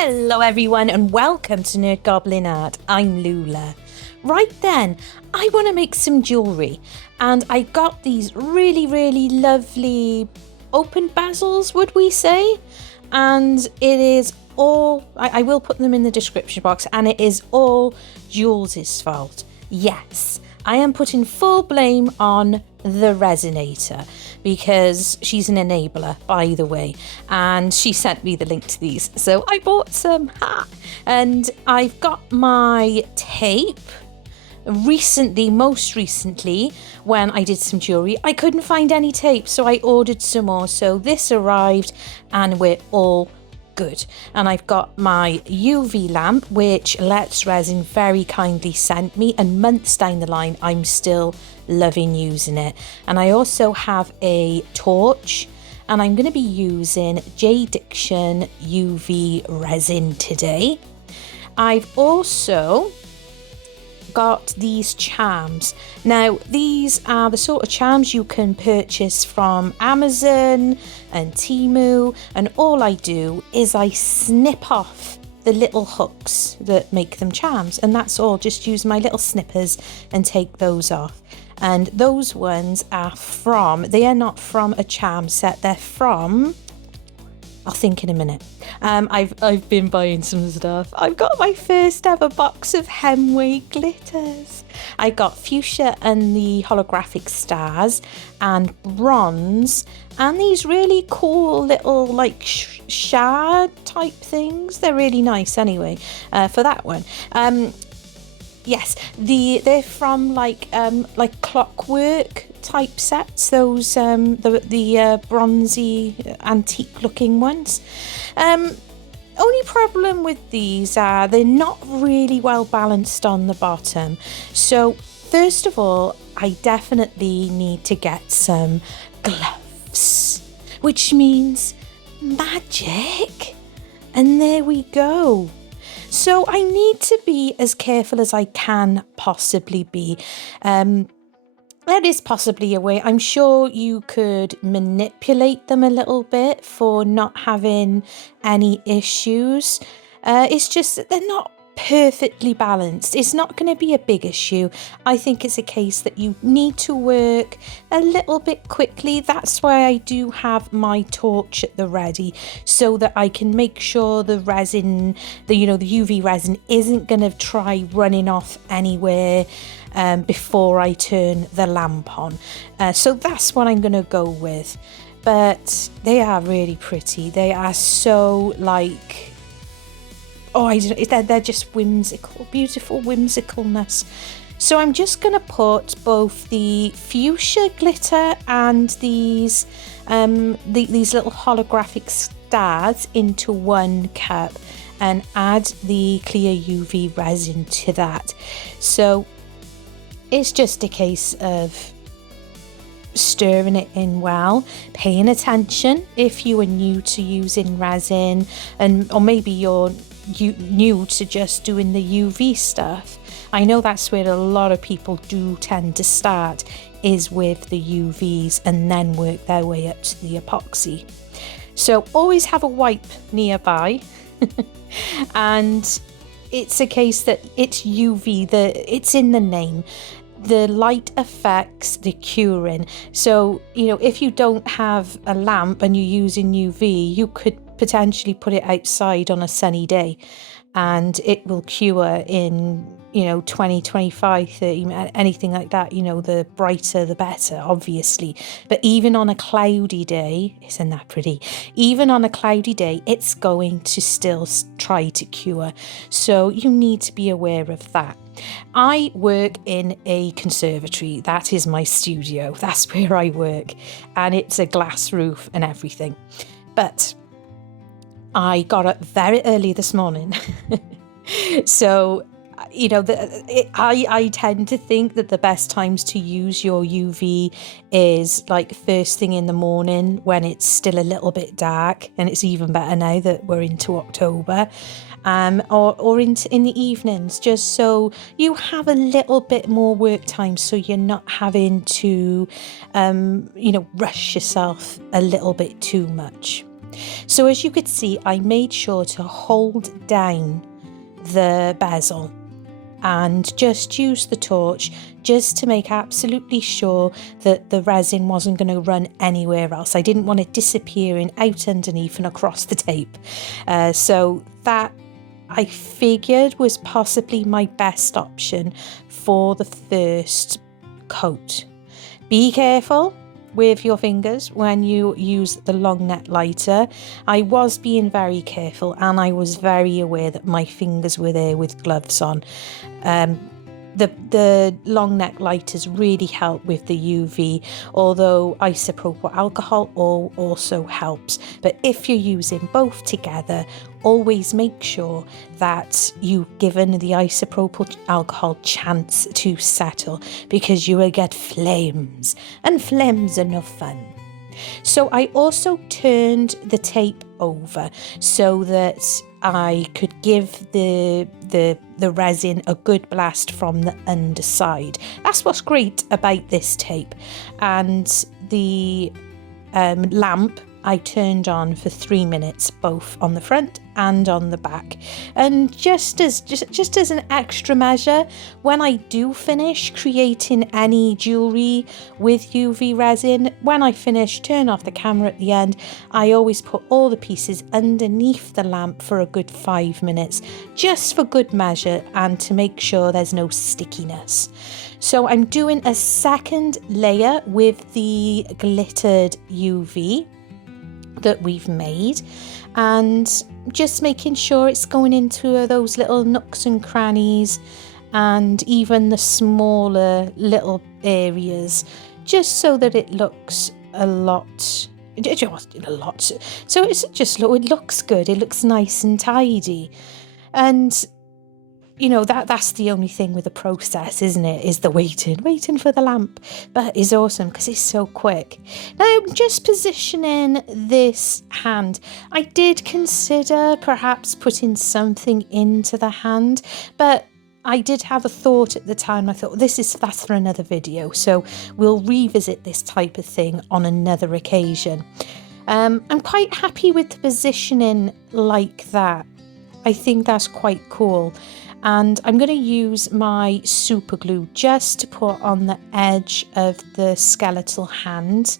Hello everyone and welcome to Nerd Goblin Art. I'm Lula. Right then, I want to make some jewellery and I got these really lovely open bezels, would we say? And it is all, I will put them in the description box, and it is all Jules' fault. Yes, I am putting full blame on the Resinator because she's an enabler, by the way, and she sent me the link to these, so I bought some. And I've got my tape. Most recently, when I did some jewellery, I couldn't find any tape, so I ordered some more. So this arrived and we're all good. And I've got my UV lamp, which Let's Resin very kindly sent me, and months down the line I'm still loving using it. And I also have a torch, and I'm going to be using Diction UV resin today. I've also got these charms. Now these are the sort of charms you can purchase from Amazon and Temu, and all I do is I snip off the little hooks that make them charms, and that's all. Just use my little snippers and take those off. And those ones are they are not from a charm set, they're from, I'll think in a minute. I've been buying some stuff. I've got my first ever box of Hemway Glitters. I got fuchsia and the holographic stars, and bronze, and these really cool little like shard type things. They're really nice anyway, for that one. Yes, they're from like clockwork type sets, those the bronzy antique looking ones. Only problem with these are they're not really well balanced on the bottom. So first of all, I definitely need to get some gloves, which means magic. And there we go. So I need to be as careful as I can possibly be. There is possibly a way. I'm sure you could manipulate them a little bit for not having any issues. It's just that they're not perfectly balanced. It's not going to be a big issue. I think it's a case that you need to work a little bit quickly. That's why I do have my torch at the ready, so that I can make sure the resin, the UV resin isn't going to try running off anywhere before I turn the lamp on. So that's what I'm going to go with. But they are really pretty. They are so like, they're just whimsical, beautiful whimsicalness. So I'm just going to put both the fuchsia glitter and these little holographic stars into one cup and add the clear UV resin to that. So it's just a case of stirring it in well, paying attention if you are new to using resin, or maybe you're new to just doing the UV stuff. I know that's where a lot of people do tend to start, is with the UVs and then work their way up to the epoxy. So always have a wipe nearby. And it's a case that it's UV, it's in the name. The light affects the curing. So, if you don't have a lamp and you're using UV, you could potentially put it outside on a sunny day and it will cure in 20, 25, 30, anything like that. The brighter the better, obviously. But even on a cloudy day, isn't that pretty? Even on a cloudy day, it's going to still try to cure. So you need to be aware of that. I work in a conservatory. That is my studio. That's where I work. And it's a glass roof and everything. But I got up very early this morning. So I tend to think that the best times to use your UV is like first thing in the morning when it's still a little bit dark, and it's even better now that we're into October, or in the evenings, just so you have a little bit more work time, so you're not having to rush yourself a little bit too much. So as you could see, I made sure to hold down the bezel and just use the torch just to make absolutely sure that the resin wasn't going to run anywhere else. I didn't want it disappearing out underneath and across the tape. So that I figured was possibly my best option for the first coat. Be careful with your fingers when you use the long neck lighter. I was being very careful, and I was very aware that my fingers were there with gloves on. The long neck lighters really help with the UV, although isopropyl alcohol also helps. But if you're using both together, always make sure that you've given the isopropyl alcohol chance to settle, because you will get flames, and flames are no fun. So I also turned the tape over so that I could give the resin a good blast from the underside. That's what's great about this tape. And the lamp I turned on for 3 minutes, both on the front and on the back. And just as an extra measure, when I do finish creating any jewellery with UV resin, when I finish, turn off the camera at the end, I always put all the pieces underneath the lamp for a good 5 minutes, just for good measure and to make sure there's no stickiness. So I'm doing a second layer with the glittered UV that we've made, and just making sure it's going into those little nooks and crannies and even the smaller little areas, just so that it looks a lot, so it's just, it looks good, it looks nice and tidy. And you know, that's the only thing with the process, isn't it? Is the waiting for the lamp. But it's awesome because it's so quick. Now, just positioning this hand, I did consider perhaps putting something into the hand, but I did have a thought at the time. I thought that's for another video, so we'll revisit this type of thing on another occasion. I'm quite happy with the positioning like that. I think that's quite cool. And I'm going to use my super glue just to put on the edge of the skeletal hand,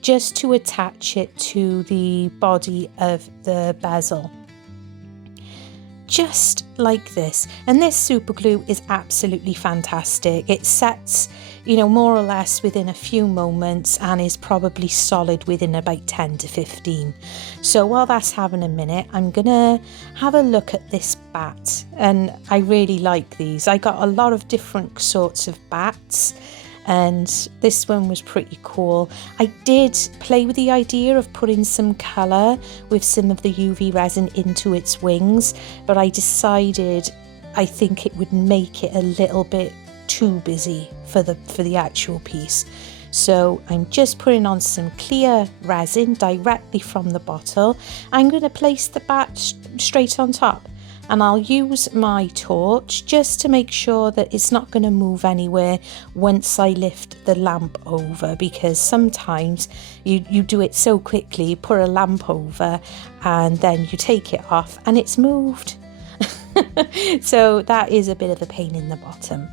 just to attach it to the body of the bezel. Just like this. And this super glue is absolutely fantastic. It sets, you know, more or less within a few moments and is probably solid within about 10 to 15. So while that's having a minute, I'm gonna have a look at this bat, and I really like these. I got a lot of different sorts of bats, and this one was pretty cool. I did play with the idea of putting some colour with some of the UV resin into its wings, but I decided I think it would make it a little bit too busy for the actual piece. So I'm just putting on some clear resin directly from the bottle. I'm going to place the bat straight on top, and I'll use my torch just to make sure that it's not going to move anywhere once I lift the lamp over, because sometimes you do it so quickly, you put a lamp over and then you take it off and it's moved. So that is a bit of a pain in the bottom.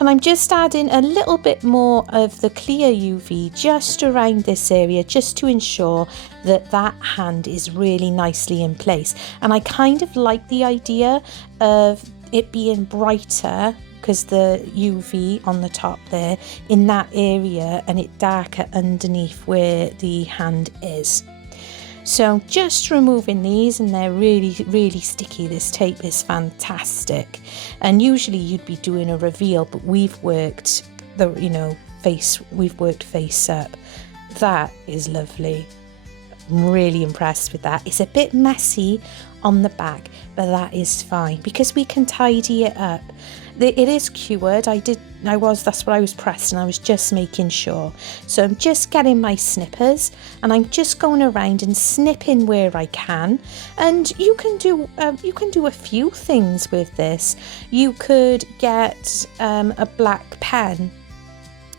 And I'm just adding a little bit more of the clear UV just around this area, just to ensure that that hand is really nicely in place. And I kind of like the idea of it being brighter, because the UV on the top there in that area, and it darker underneath where the hand is. So just removing these, and they're really, really sticky. This tape is fantastic. And usually you'd be doing a reveal, but we've worked face up. That is lovely. I'm really impressed with that. It's a bit messy on the back, but that is fine because we can tidy it up. It is cured. That's what I was pressing. I was just making sure. So I'm just getting my snippers and I'm just going around and snipping where I can. And you can do a few things with this. You could get a black pen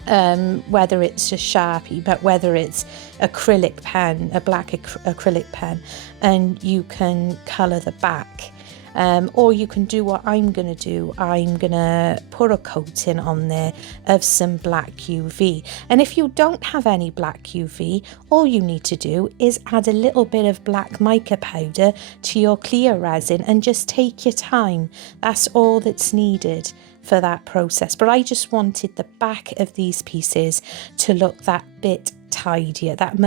whether it's a Sharpie, but whether it's acrylic pen, a black acrylic pen, and you can colour the back. Or you can do what I'm going to do. I'm going to put a coating on there of some black UV. And if you don't have any black UV, all you need to do is add a little bit of black mica powder to your clear resin and just take your time. That's all that's needed for that process. But I just wanted the back of these pieces to look that bit tidier, that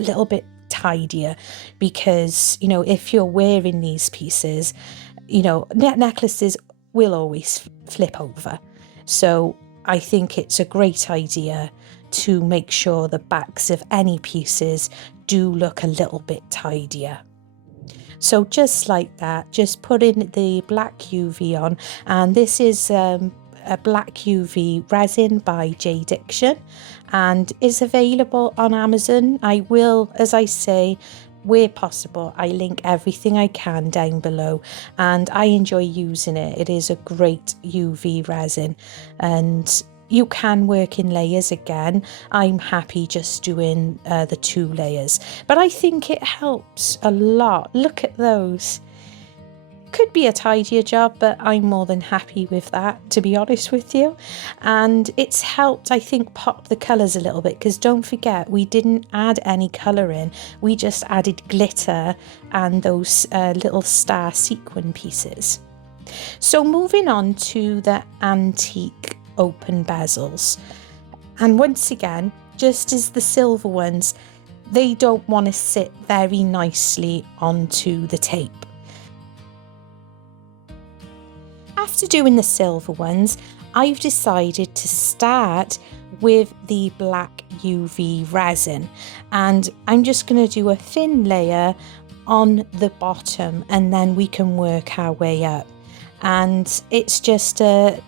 little bit tidier, because if you're wearing these pieces, necklaces will always flip over. So I think it's a great idea to make sure the backs of any pieces do look a little bit tidier. So just like that, just put in the black UV on, and this is a black UV resin by J Diction, and is available on Amazon. I will, as I say, where possible, I link everything I can down below, and I enjoy using it. It is a great UV resin, and you can work in layers again. I'm happy just doing the 2 layers, but I think it helps a lot. Look at those. Could be a tidier job, but I'm more than happy with that, to be honest with you. And it's helped, I think, pop the colours a little bit, because don't forget, we didn't add any colour in. We just added glitter and those little star sequin pieces. So moving on to the antique open bezels. And once again, just as the silver ones, they don't want to sit very nicely onto the tape. After doing the silver ones, I've decided to start with the black UV resin, and I'm just going to do a thin layer on the bottom, and then we can work our way up. And it's just a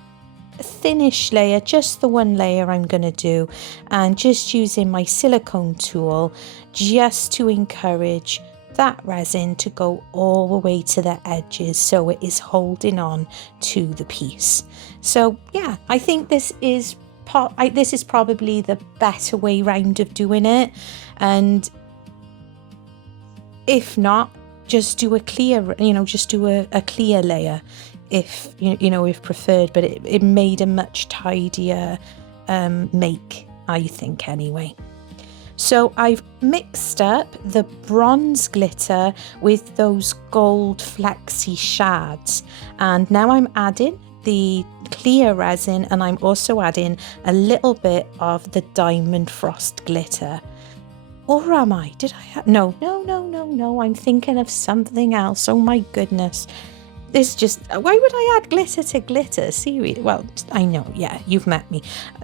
thinnish layer, just the one layer I'm going to do, and just using my silicone tool just to encourage that resin to go all the way to the edges, so it is holding on to the piece. So yeah, I think this is probably the better way round of doing it. And if not, just do a clear, just do a clear layer if if preferred, but it made a much tidier make, I think, anyway. So I've mixed up the bronze glitter with those gold flexi shards, and now I'm adding the clear resin, and I'm also adding a little bit of the diamond frost glitter. Or am I? No, I'm thinking of something else. Oh my goodness. This just, why would I add glitter to glitter? Seriously? Well, I know, yeah, you've met me.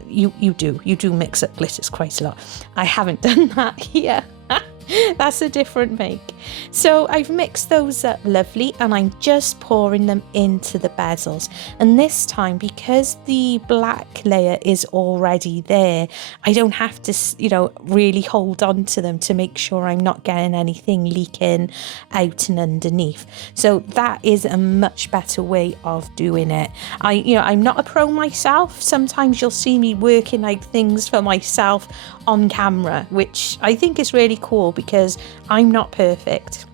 You do mix up glitters quite a lot. I haven't done that here. That's a different make. So I've mixed those up lovely, and I'm just pouring them into the bezels. And this time, because the black layer is already there, I don't have to, really hold on to them to make sure I'm not getting anything leaking out and underneath. So that is a much better way of doing it. I'm not a pro myself. Sometimes you'll see me working out things for myself on camera, which I think is really cool, because I'm not perfect.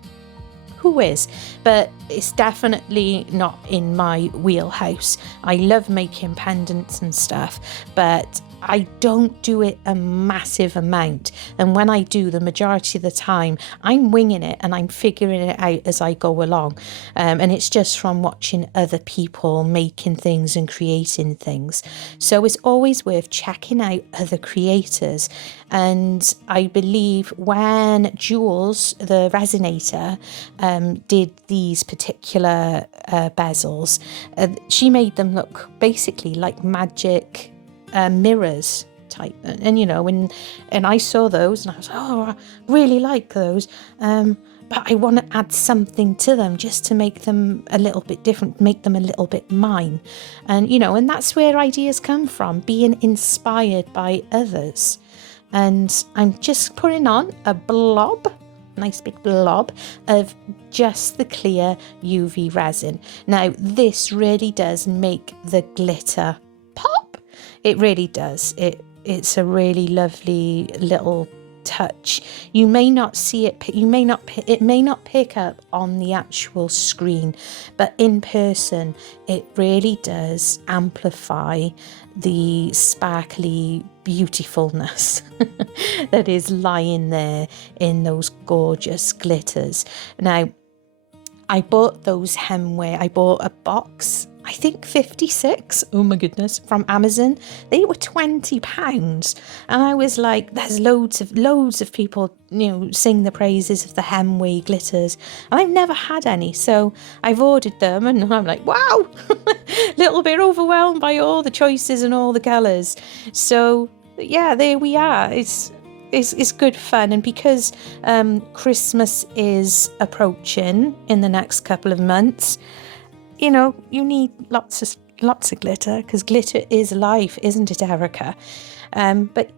Who is? But it's definitely not in my wheelhouse. I love making pendants and stuff, but I don't do it a massive amount. And when I do, the majority of the time, I'm winging it and I'm figuring it out as I go along. And it's just from watching other people making things and creating things. So it's always worth checking out other creators. And I believe when Jules, the resinator, did these particular bezels, she made them look basically like magic mirrors type, and I saw those and I was, I really like those, but I want to add something to them just to make them a little bit different, make them a little bit mine. And that's where ideas come from, being inspired by others. And I'm just putting on a blob, nice big blob of just the clear UV resin. Now this really does make the glitter pop. It really does. It's a really lovely little touch. You may not see it, it may not pick up on the actual screen, but in person it really does amplify the sparkly beautifulness that is lying there in those gorgeous glitters. Now, I bought those Hemway. I bought a box, I think 56, oh my goodness, from Amazon. They were £20. And I was like, there's loads of people, sing the praises of the Hemway glitters. And I've never had any. So I've ordered them and I'm like, wow, little bit overwhelmed by all the choices and all the colours. So yeah, there we are. It's good fun, and because Christmas is approaching in the next couple of months, you need lots of glitter, because glitter is life, isn't it, Erica? But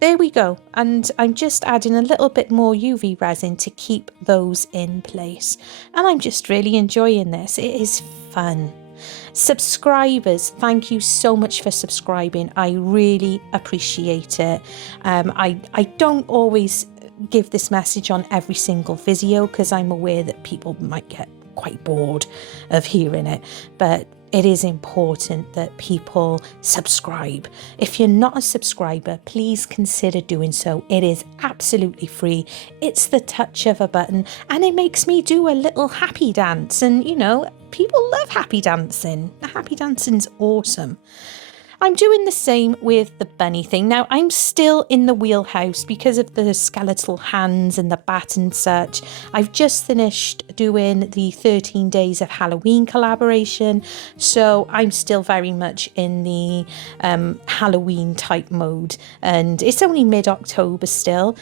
there we go, and I'm just adding a little bit more UV resin to keep those in place, and I'm just really enjoying this. It is fun. Subscribers, thank you so much for subscribing. I really appreciate it. I don't always give this message on every single video because I'm aware that people might get quite bored of hearing it, but it is important that people subscribe. If you're not a subscriber, please consider doing so. It is absolutely free. It's the touch of a button, and it makes me do a little happy dance. And people love happy dancing. Happy dancing's awesome. I'm doing the same with the bunny thing. Now, I'm still in the wheelhouse because of the skeletal hands and the bat and such. I've just finished doing the 13 Days of Halloween collaboration, so I'm still very much in the Halloween type mode, and it's only mid-October still.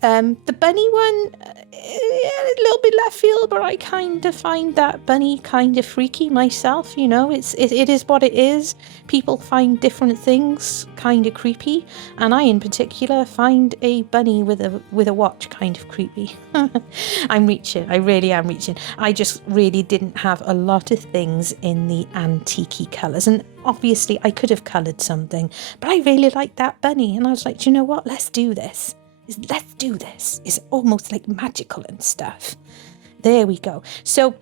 The bunny one, a little bit left field, but I kind of find that bunny kind of freaky myself. It is what it is. People find different things kind of creepy, and I in particular find a bunny with a watch kind of creepy. I'm reaching. I really am reaching. I just really didn't have a lot of things in the antique colours, and obviously I could have coloured something, but I really liked that bunny, and I was like, do you know what? Let's do this. It's almost like magical and stuff. There we go. So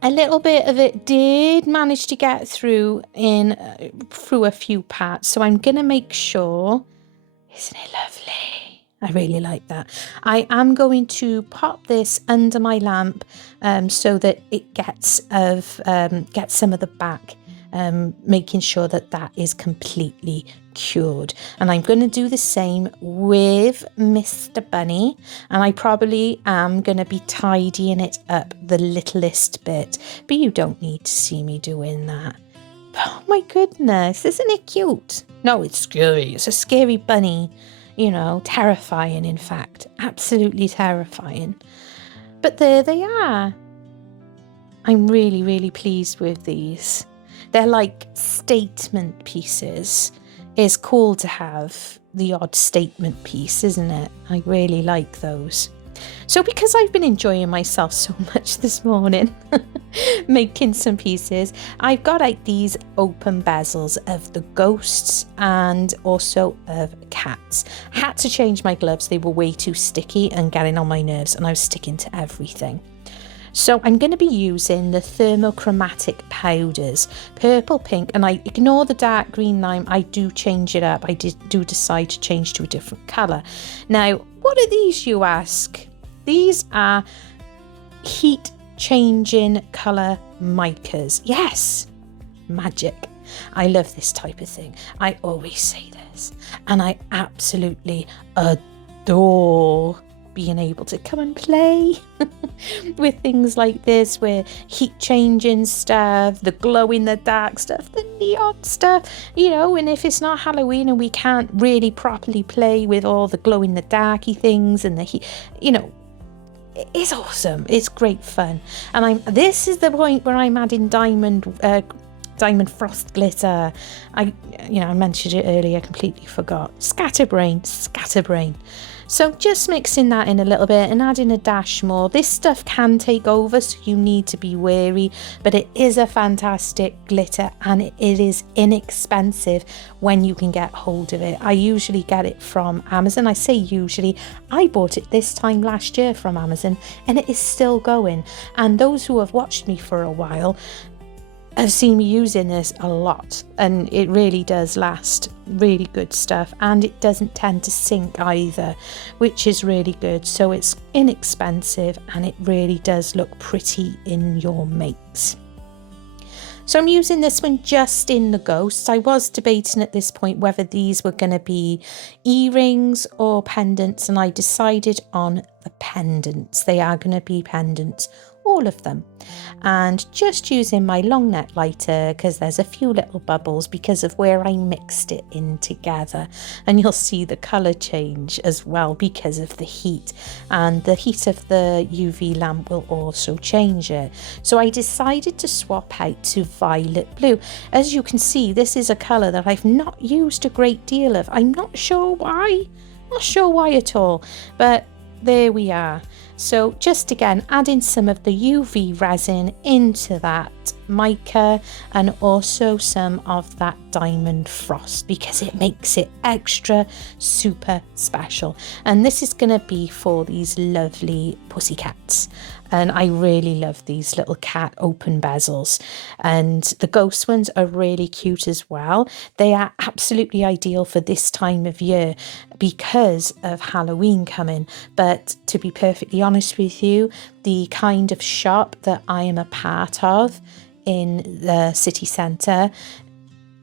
a little bit of it did manage to get through a few parts. So I'm going to make sure, isn't it lovely? I really like that. I am going to pop this under my lamp so that it gets some of the back, making sure that is completely cured. And I'm going to do the same with Mr. Bunny, and I probably am going to be tidying it up the littlest bit, but you don't need to see me doing that. Oh my goodness, isn't it cute? No, it's scary. It's a scary bunny, terrifying, in fact, absolutely terrifying. But there they are. I'm really, really pleased with these. They're like statement pieces. It's cool to have the odd statement piece, isn't it? I really like those. So because I've been enjoying myself so much this morning, making some pieces, I've got out these open bezels of the ghosts and also of cats. I had to change my gloves. They were way too sticky and getting on my nerves, and I was sticking to everything. So I'm going to be using the thermochromatic powders, purple, pink, and I ignore the dark green lime. I do change it up. I do decide to change to a different colour. Now, what are these, you ask? These are heat changing colour micas. Yes, magic. I love this type of thing. I always say this, and I absolutely adore being able to come and play with things like this, where heat changing stuff, the glow in the dark stuff, the neon stuff, and if it's not Halloween and we can't really properly play with all the glow in the darky things and the heat, it's awesome. It's great fun. And this is the point where I'm adding diamond frost glitter. I mentioned it earlier, I completely forgot. Scatterbrain. So just mixing that in a little bit and adding a dash more. This stuff can take over, so you need to be wary, but it is a fantastic glitter and it is inexpensive when you can get hold of it. I usually get it from Amazon. I say usually, I bought it this time last year from Amazon and it is still going. And those who have watched me for a while have seen me using this a lot, and it really does last. Really good stuff, and it doesn't tend to sink either, which is really good. So it's inexpensive and it really does look pretty in your makes. So I'm using this one just in the ghosts. I was debating at this point whether these were going to be earrings or pendants, and I decided on the pendants. They are going to be pendants, all of them. And just using my long neck lighter, because there's a few little bubbles because of where I mixed it in together, and you'll see the colour change as well because of the heat, and the heat of the UV lamp will also change it. So I decided to swap out to violet blue. As you can see, this is a colour that I've not used a great deal of. I'm not sure why, at all, but there we are. So just again adding some of the UV resin into that mica and also some of that diamond frost because it makes it extra super special. And this is going to be for these lovely pussycats, and I really love these little cat open bezels, and the ghost ones are really cute as well. They are absolutely ideal for this time of year because of Halloween coming. But to be perfectly honest with you, the kind of shop that I am a part of in the city centre,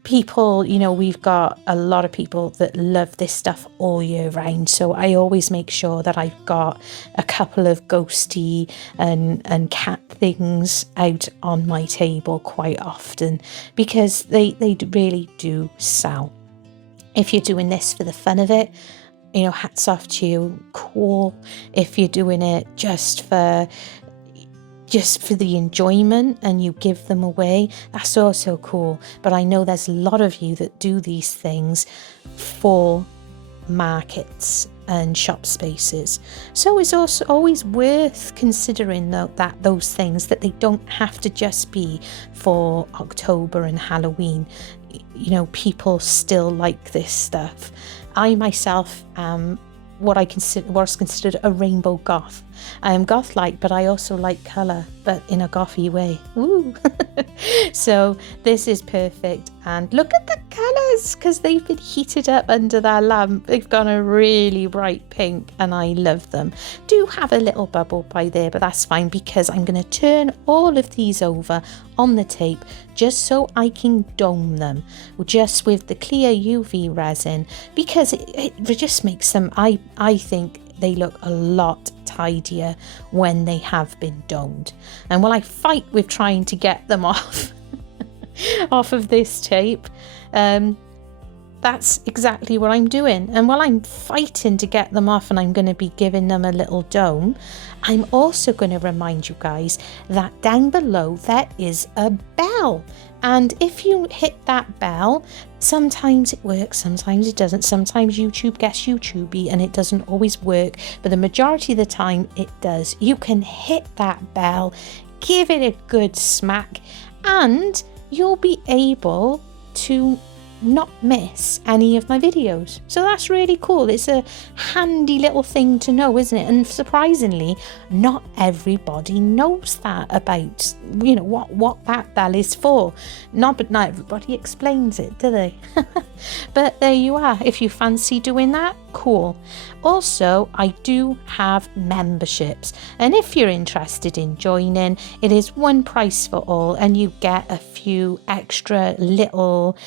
people, you know, we've got a lot of people that love this stuff all year round, so I always make sure that I've got a couple of ghosty and cat things out on my table quite often because they really do sell. If you're doing this for the fun of it, you know, hats off to you, cool. If you're doing it just for the enjoyment and you give them away, that's also cool. But I know there's a lot of you that do these things for markets and shop spaces, so it's also always worth considering that those things, that they don't have to just be for October and Halloween. You know, people still like this stuff. I myself am what's considered a rainbow goth. I am goth-like, but I also like colour, but in a gothy way. Woo! So this is perfect, and look at the colours because they've been heated up under that lamp. They've gone a really bright pink and I love them. Do have a little bubble by there, but that's fine because I'm going to turn all of these over on the tape just so I can dome them just with the clear UV resin, because it just makes them, I think they look a lot tidier when they have been domed. And while I fight with trying to get them off of this tape, that's exactly what I'm doing. And while I'm fighting to get them off and I'm going to be giving them a little dome, I'm also going to remind you guys that down below there is a bell. And if you hit that bell, sometimes it works, sometimes it doesn't. Sometimes YouTube gets YouTubey and it doesn't always work, but the majority of the time it does. You can hit that bell, give it a good smack, and you'll be able to not miss any of my videos. So that's really cool. It's a handy little thing to know, isn't it? And surprisingly, not everybody knows that about, you know, what that bell is for. But not everybody explains it, do they? But there you are. If you fancy doing that, cool. Also, I do have memberships, and if you're interested in joining, it is one price for all, and you get a few extra little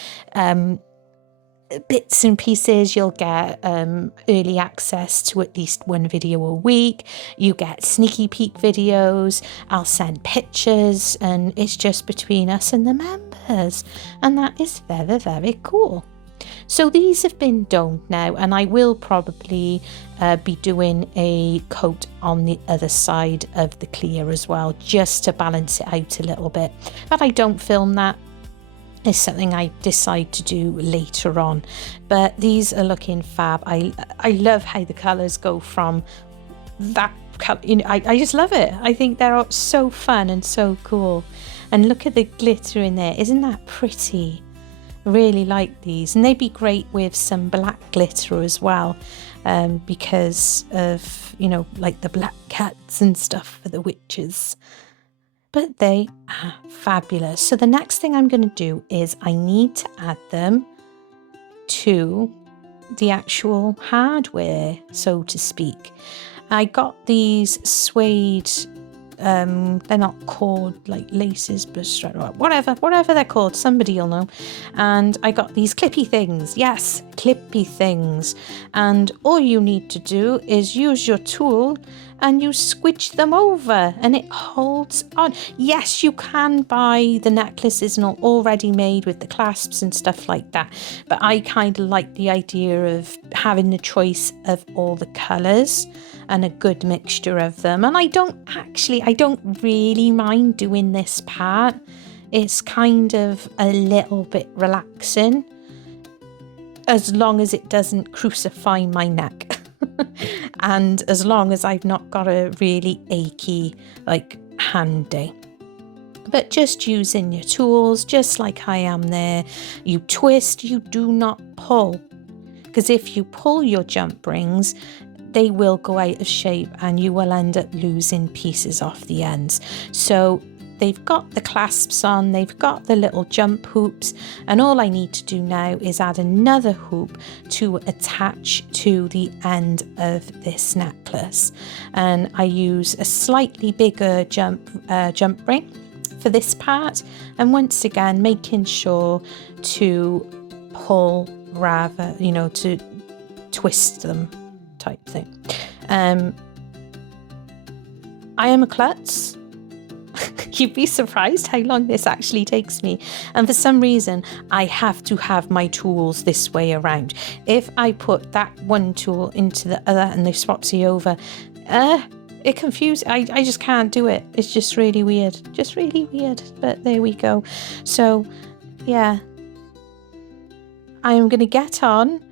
bits and pieces. You'll get early access to at least one video a week. You get sneaky peek videos. I'll send pictures, and it's just between us and the members, and that is very, very cool. So these have been domed now, and I will probably be doing a coat on the other side of the clear as well, just to balance it out a little bit. But I don't film that, is something I decide to do later on. But these are looking fab. I love how the colours go from that colour. You know, I just love it. I think they're so fun and so cool. And look at the glitter in there. Isn't that pretty? I really like these, and they'd be great with some black glitter as well, because of, you know, like the black cats and stuff for the witches. But they are fabulous. So the next thing I'm going to do is I need to add them to the actual hardware, so to speak. I got these suede, they're not called like laces, but whatever they're called, somebody will know. And I got these clippy things. Yes, clippy things. And all you need to do is use your tool and you squidge them over and it holds on. Yes, you can buy the necklaces and all already made with the clasps and stuff like that, but I kind of like the idea of having the choice of all the colours and a good mixture of them. And I don't really mind doing this part. It's kind of a little bit relaxing, as long as it doesn't crucify my neck. And as long as I've not got a really achy hand day. But just using your tools, just like I am there, you twist, you do not pull. Because if you pull your jump rings, they will go out of shape and you will end up losing pieces off the ends. So they've got the clasps on, they've got the little jump hoops, and all I need to do now is add another hoop to attach to the end of this necklace. And I use a slightly bigger jump ring for this part, and once again making sure to pull rather, you know, to twist them type thing. I am a klutz. You'd be surprised how long this actually takes me. And for some reason, I have to have my tools this way around. If I put that one tool into the other and they swapsy over, it confuses. I just can't do it. It's just really weird. Just really weird. But there we go. So, yeah. I am going to get on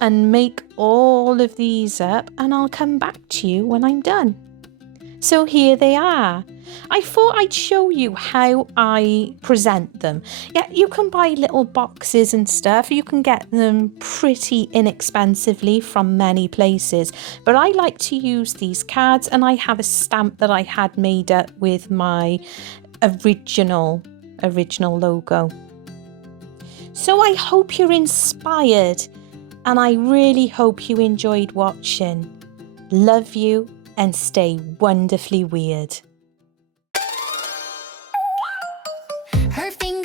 and make all of these up, and I'll come back to you when I'm done. So here they are. I thought I'd show you how I present them. Yeah, you can buy little boxes and stuff. You can get them pretty inexpensively from many places. But I like to use these cards, and I have a stamp that I had made up with my original logo. So I hope you're inspired, and I really hope you enjoyed watching. Love you, and stay wonderfully weird. Her fingers